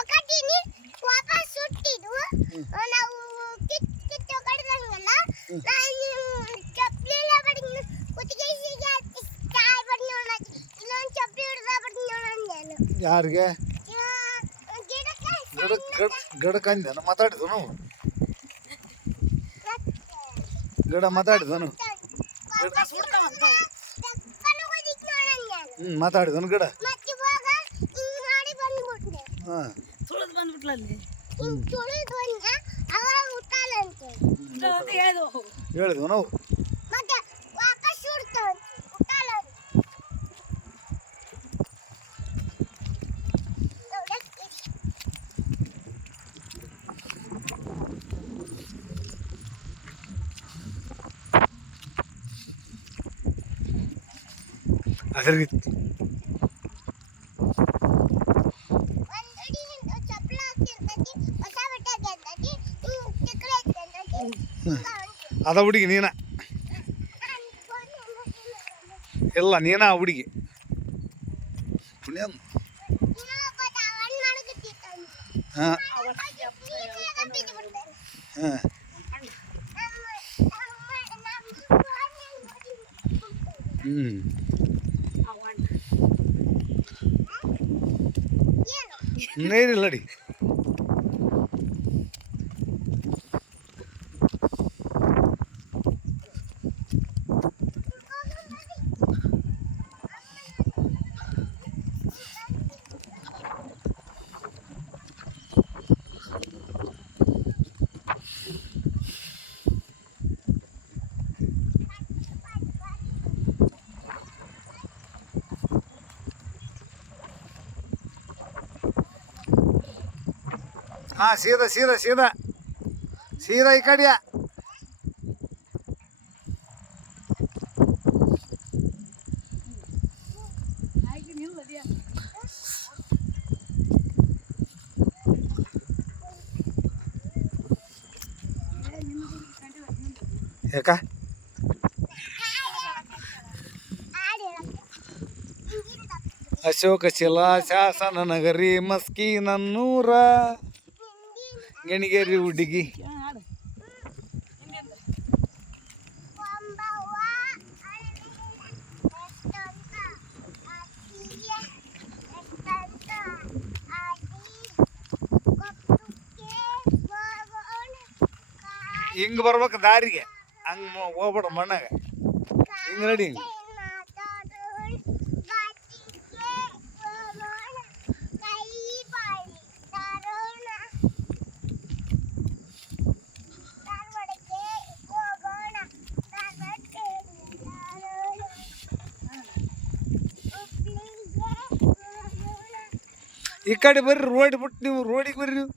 ఒకటిని వాపస్ చుట్టిదు ನಾವು ಕಿತ್ತು ಕಡಿದಂಗಲ್ಲ ಚಪ್ಪಲಿಲ್ಲ ಬಡಿನ ಕುತ್ತಿಗೆಸಿಗೆ ಸ್ಟಾರ್ ಬಡಿನ ಇನ್ನೊಂದು ಚಪ್ಪಲಿ ಹಿಡಿದ ಬಡಿನ ನಾನು ಯಾರಿಗೆ ಗಡಕಂದ ಮಾತಾಡಿದನು ಗಡ ಮಾತಾಡಿದನು ಮಾತಾಡಿದನು ಗಡ ತುಳಿದು ಬಂದ್ಬಿಟ್ಲಲ್ಲಿ ಹೇಳಿದ್ವು ನಾವು ಅದರಿಗೆ ಅದ ಹುಡುಗಿ ನೀನ ಎಲ್ಲ ನೀನ ಹುಡುಗಿ ಹಾಂ ಹಾಂ ನೀರಿಲ್ಲಡಿ हाँ सीधा सीधा सीधा सीधा ಈ ಕಡೆಯ ಯಾಕ ಅಶೋಕ ಶಿಲಾ ಶಾಸನ ನಗರಿ ಮಸ್ಕಿನನ್ನೂರ ಗಣಿಗೇರಿ ಹುಡುಗಿ ಹಿಂಗೆ ಬರ್ಬೇಕು ದಾರಿಗೆ ಹಂಗೆ ಹೋಗ್ಬೇಡ ಮಣ್ಣಾಗ ಹಿಂಗೆ ನಡಿ ಹಿಂಗೆ ಈ ಕಡೆ ಬರ್ರಿ ರೋಡ್ ಬಿಟ್ಟು ನೀವು ರೋಡಿಗೆ ಬರ್ರಿ ನೀವು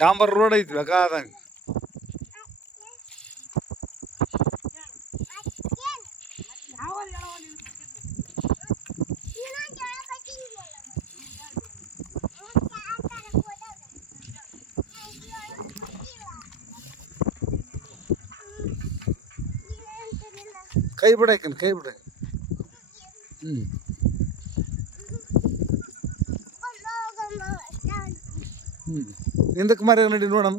ಡಾಂಬರ್ ರೋಡ್ ಐತಿ ಬೇಕಾದಂಗೆ ಕೈ ಬಿಡಾಕನ್ ಕೈ ಬಿಡ ಹಿಂದಕ್ಕೆ ಮಾರಿ ನಡಿ ನೋಡಮ್ಮ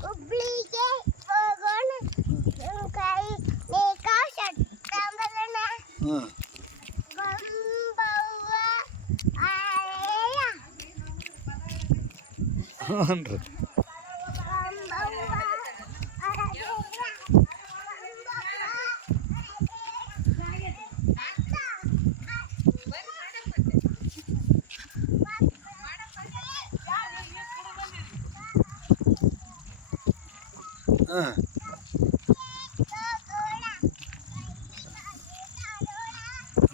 ಹುಬ್ಳಿಗೆ ಹೋಗೋಣ ಕೈ ಗೊಂಬವ್ವ ಆಯ ಹ್ಞೂ ಗೊಂಬವ್ವ ಹಾಂ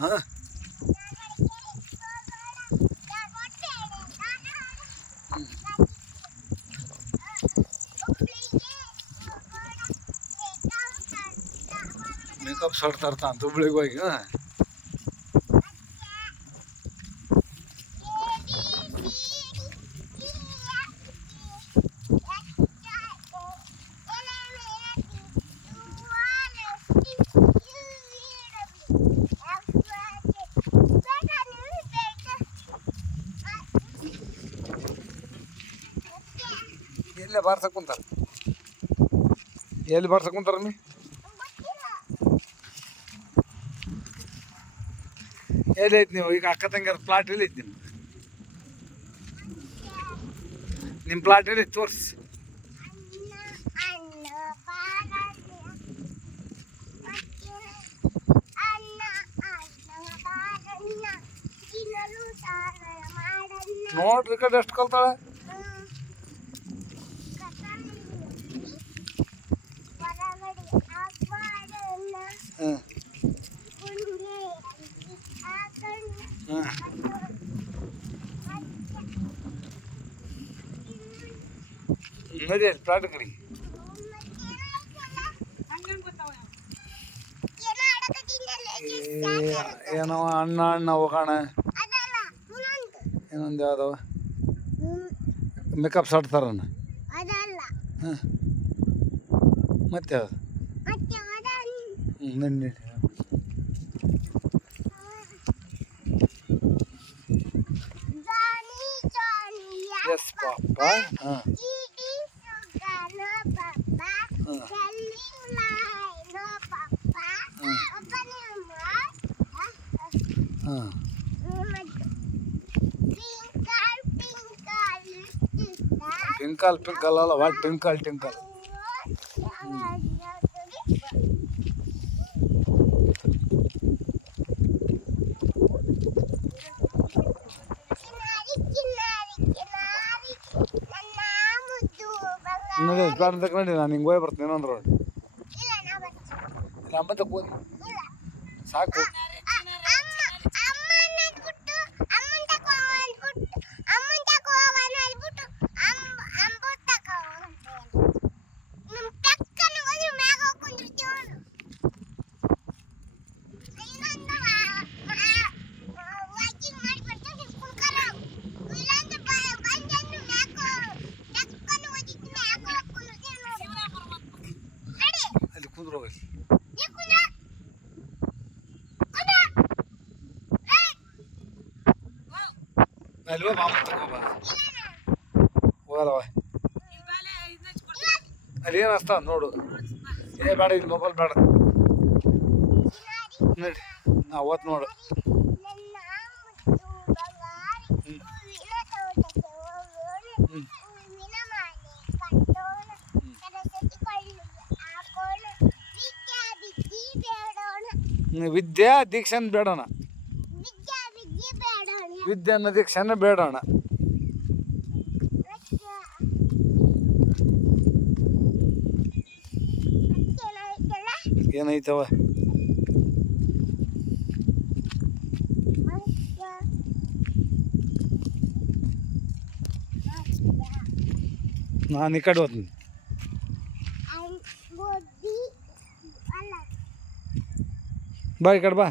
ಹಾಂ ಮೇಕಪ್ ಶಾಟ್ ತರ್ತಾನ ಹುಬ್ಳಿಗೆ ಹೋಗಿ. ಹಾಂ ಎಲ್ಲೇ ಬಾರ್ಸಕ್ಕೆ ಕುಂತಾರ, ಎಲ್ಲಿ ಬಾರ್ಸಕ್ಕೆ ಕುಂತಾರ ನೀ? ಎಲ್ಲಿ ಐತಿ ನೀವು ಈಗ ಅಕ್ಕ ತಂಗಿಯರ ಪ್ಲಾಟ್ ಎಲ್ಲಿ ಐತಿ ನಿಮ್ಮ ಪ್ಲಾಟ್ ಎಲ್ಲಿ ಐತಿ ತೋರಿಸಿ. ನೋಡ್ರಿ ಕಡೆ ಎಷ್ಟು ಕಲ್ತಾಳೆ. ಹಾಂ ನಡಿ ಪ್ಲಾಟ್ ಕಡೆ. ಏನೋ ಅಣ್ಣ ಅಣ್ಣ ಹೋಗೋಣ. ಏನೊಂದು ಯಾವ್ದವ ಮೇಕಪ್ ಸಾಡ್ತಾರಣ್ಣ. ಹಾಂ ಮತ್ತೆ ಯಾವ್ದು? ನಡಿ ಎಸ್ ಪಾಪ. ಹಾಂ ಹಾಂ ಟಿಂಕಲ್ ಟಿಂಕಲ್ ಅಲ್ಲ ವಾಟ್ ಟಿಂಕಲ್ ಟಿಂಕಲ್. ನೋಡಿ ಪ್ಲಾಟ್ ಅಂತ ನೋಡಿ ನಾನು ಹಿಂಗೆ ಹೋಗಿ ಬರ್ತೀನಿ ಇನ್ನೊಂದು ರೋಡ್ ನಮ್ಮಂತ ಕೂಲಿ ಸಾಕು. ಅಲ್ಲಿ ಕೂದ್ರು ಹೋಗಿ ಅಲ್ಲಿ ಹೋಗಿ ಮಾಮ ತಗೋಬ ಹೋಗಲ್ಲವ. ಅಲ್ಲಿ ಏನು ಅಸ್ತಾವ ನೋಡು. ಏ ಬೇಡ ಇದು ಮೊಬೈಲ್ ಬೇಡ ನೋಡಿ ನಾ ಓದ್ ನೋಡು. ವಿದ್ಯಾ ದೀಕ್ಷನ್ ಬೇಡಣ, ವಿದ್ಯಾ ಅನ್ನೋ ದೀಕ್ಷಾನ ಬೇಡಣ. ಏನೈತವ ನಾನು ಈ ಕಡೆ ಹೋಗ್ತೀನಿ. ಬಾ ಈ ಕಡೆ ಬಾ.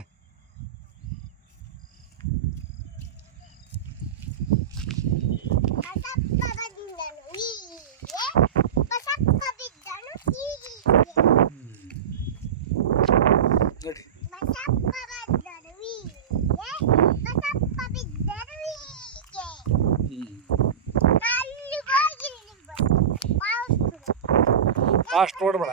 ನೋಡಿ ಫಾಸ್ಟ್ ಓಡಬೇಡ.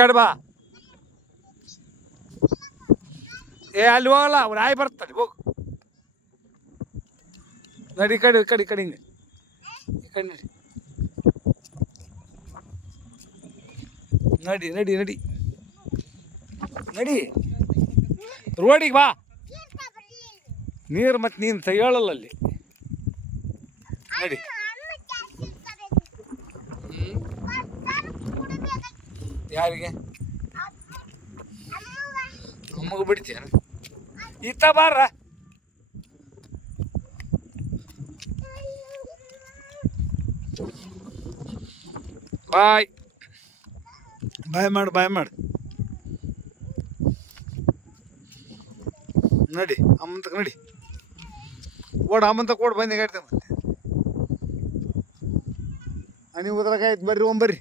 ಕಡೆ ಬಾ. ಏ ಅಲ್ಲಿ ಹೋಗಲ್ಲ, ಅವ್ರು ಆಯ್ ಬರ್ತಾರೆ, ಹೋಗು. ನಡಿ, ಈ ಕಡೆ ಹಿಂಗೆ ಈ ಕಡೆ ನಡಿ ನಡಿ ನಡಿ ನಡಿ ನಡಿ ರೋಡಿಗೆ ಬಾ. ನೀರು ಮತ್ತೆ ನೀನು ತೆಗಿಯಲ್ಲ ಅಲ್ಲಿ. ನಡಿ. ಯಾರಿಗೆ? ಅಮ್ಮಗೆ ಬಿಡ್ತೀಯ? ಇತ್ತ ಬಾರ. ಬಾಯ್ ಬಾಯ್ ಮಾಡು. ನಡಿ ಅಮ್ಮಂತಕ್ಕೆ ನಡಿ. ಅಮ್ಮಂತಕ್ಕೆ ಬಂದು ಹೇಳ್ತೇವೆ ಮತ್ತೆ. ನೀವು ಉದ್ರಾಗಾಯ್ತು ಬರ್ರಿ.